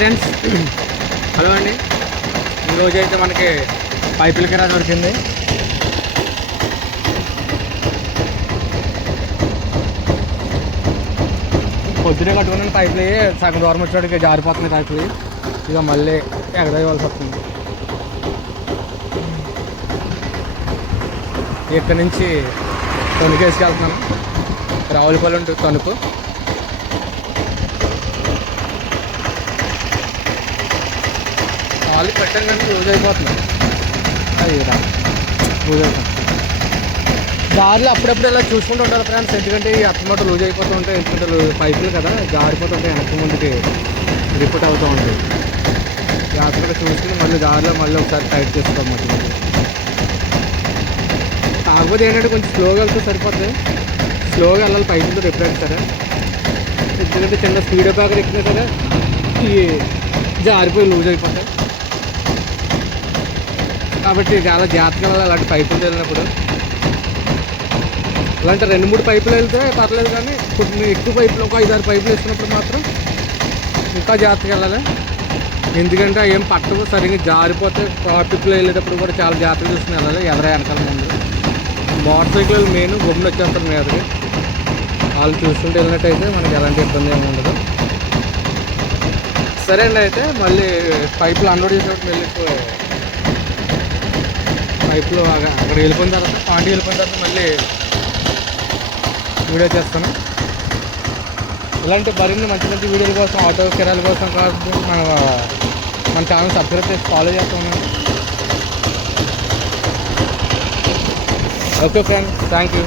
Friends, hello అండి. ఈరోజు అయితే మనకి పైపుల కిరా దొరికింది. పొద్దునే కట్టుకున్న పైపులు సగం దూరం వచ్చేటికి జారిపోతున్నాయి పైపులు. ఇక మళ్ళీ ఎగదయ్యవలసి వస్తుంది. ఇక్కడి నుంచి తణుకు వేసుకెళ్తున్నాను. రావులపల్లి ఉంటుంది తణుకు. కాలు పెట్టాను కానీ లూజ్ అయిపోతున్నాయి. అది లూజ్ అయిపోతుంది. దారిలో అప్పుడప్పుడు ఇలా చూసుకుంటూ ఉంటారు ఫ్రెండ్స్. ఎందుకంటే ఈ అత్తమాట లూజ్ అయిపోతూ ఉంటాయి. ఎందుకంటే పైపులు కదా జారిపోతూ ఉంటాయి, వెనక్కి ముందుకి రిపోర్ట్ అవుతూ ఉంటాయి. జాగ్రత్తగా చూసుకుని మళ్ళీ దారిలో మళ్ళీ ఒకసారి టైట్ చేసుకోవాలి. మళ్ళీ కాకపోతే ఏంటంటే కొంచెం స్లోగా వెళ్తే సరిపోతుంది. స్లోగా వెళ్ళాలి పైపులతో ఎప్పుడైనా సరే. ఎందుకంటే చిన్న స్పీడ్ బ్రేకర్ ఎక్కినా సరే ఈ జారిపోయి లూజ్ అయిపోతాయి. కాబట్టి చాలా జాగ్రత్తగా వెళ్ళాలి అలాంటి పైపులు వెళ్ళినప్పుడు. అలాంటి 2-3 పైపులు వెళ్తే పర్లేదు, కానీ కొన్ని ఎక్కువ పైపులు ఒక 5-6 పైపులు వేసుకున్నప్పుడు మాత్రం ఇంకా జాగ్రత్తగా వెళ్ళాలి. ఎందుకంటే ఏం పట్టవు, సరిగ్గా జారిపోతే. ట్రాఫిక్లో వెళ్ళేటప్పుడు కూడా చాలా జాగ్రత్తగా చూసుకుని వెళ్ళాలి. ఎదరా వెనకాల ముందు మోటార్ సైకిల్ మెయిన్ గమ్మున వచ్చేస్తారు మీదకి. వాళ్ళు చూసుకుంటూ వెళ్ళినట్టయితే మనకి ఎలాంటి ఇబ్బంది ఏమి ఉండదు. సరే అండి, అయితే మళ్ళీ పైపులు అన్లోడ్ చేసేటప్పుడు వెళ్ళి పైపులు అక్కడ వెళ్ళిపోయిన తర్వాత పాండి వెళ్ళిపోయిన తర్వాత మళ్ళీ వీడియో చేస్తాను. ఇలాంటి మరిన్ని మంచి మంచి వీడియోల కోసం, ఆటో కిరాయిల కోసం కాబట్టి మన ఛానల్ సబ్స్క్రైబ్ చేసి ఫాలో చేస్తాను. Okay friends, thank you.